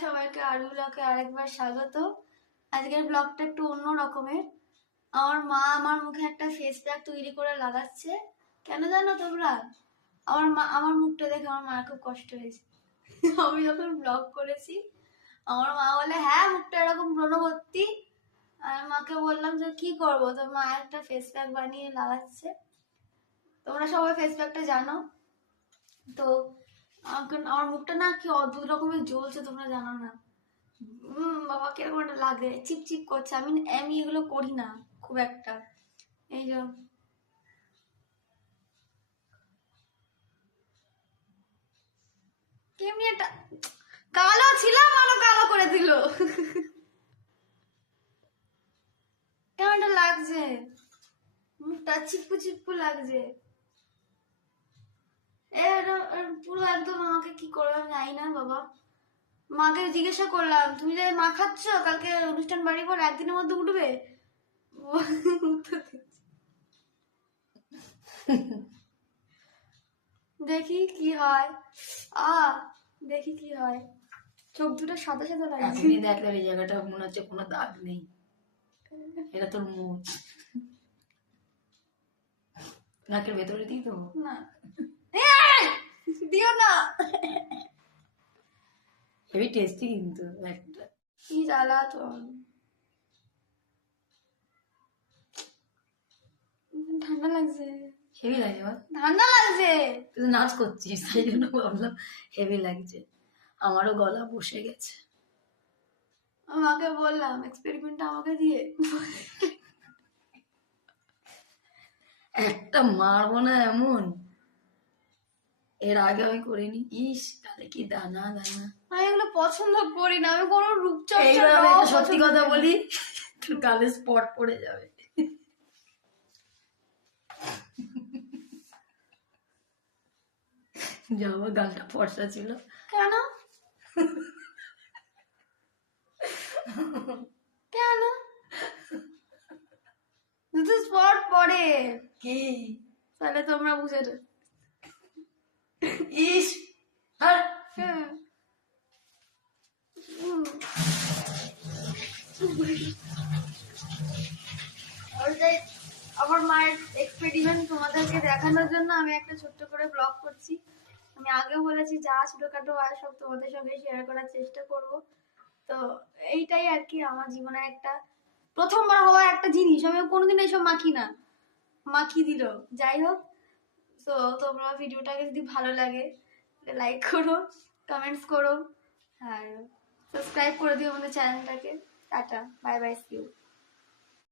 সবাইকে আরু ব্লকে আরেকবার স্বাগত। আজকের ব্লগটা একটু অন্য রকমের। আমার মা আমার মুখে একটা ফেস প্যাক তৈরি করে লাগাচ্ছে। কেন জানো তোমরা? আমার মা, আমার মুখটা দেখে আমার মায়ের খুব কষ্ট হয়েছে। আমি যখন ব্লগ করেছি, আমার মা বলে হ্যাঁ মুখটা এরকম ব্রণ ভর্তি আমি মাকে বললাম যে, কি করব? তো মা একটা ফেস প্যাক বানিয়ে লাগাচ্ছে। তোমরা সবাই ফেস প্যাকটা জানো। তো আমার মুখটা না কি অদ্ভুত রকমের জ্বলছে তোমরা জানো না। বাবা, কীরকম একটা লাগে চিপ চিপ করছে। আমি আমি এগুলো করি না, খুব একটা। এই যে, কেমনি একটা কালো ছিলাম আরও কালো করে দিল। কেমন একটা লাগছে, মুখটা চিপ্পু চিপ্পু লাগছে। পুরো একদম আমাকে কি করবে আমি জানি না বাবা। মাকে জিজ্ঞাসা করলাম তুমি যে মা খাচ্ছ? কালকে অনুষ্ঠান বাড়ি পর একদিনের মধ্যে উঠবে? দেখি কি হয়। আ দেখি কি হয়। চোখ দুটো সাদা সাদা লাগছে দেখলে এই জায়গাটা মনে হচ্ছে কোনো দাগ নেই। এটা তোর মুখ। নাকের ভেতরে দিই তো? না এই! দিও না হেভি টেস্টি কিন্তু একটা কি জ্বালাতন ঠান্ডা লাগছে হেভি লাগে বল ঠান্ডা লাগছে তুই নাচ করছিস তাই জন্য ভাবলাম হেভি লাগছে আমারও গলা বসে গেছে আমাকে বললাম এক্সপেরিমেন্টটা আমাকে দিয়ে একটা মারবো না এমন এর আগে আমি করিনি। ইস তাহলে কি দানা দানা? আমি এগুলো পছন্দ করি না আমি কোনো রূপচর্চা সত্যি কথা বলি তোর গালে স্পট পড়ে যাবে। যাব গালটা ফর্সা ছিল। কেন? কেন? স্পট পড়ে। কি? তাহলে তোমরা বুঝে ইস আর হ্যাঁ। আমার মায়ের এক্সপেরিমেন্ট তোমাদেরকে দেখানোর জন্য আমি একটা ছোট্ট করে ব্লগ করছি। আমি আগেও বলেছি যা ছোটখাটো হয় সব তোমাদের সঙ্গে শেয়ার করার চেষ্টা করব। তো এইটাই আর কি আমার জীবনের একটা প্রথমবার হওয়া একটা জিনিস। আমি কোনোদিন এইসব মাখি না। মাখিয়ে দিল। যাই হোক। তো তোমরা ভিডিওটাকে যদি ভালো লাগে লাইক করো কমেন্টস করো, আর সাবস্ক্রাইব করে দিও আমাদের চ্যানেলটাকে টাটা বাই বাই সিউ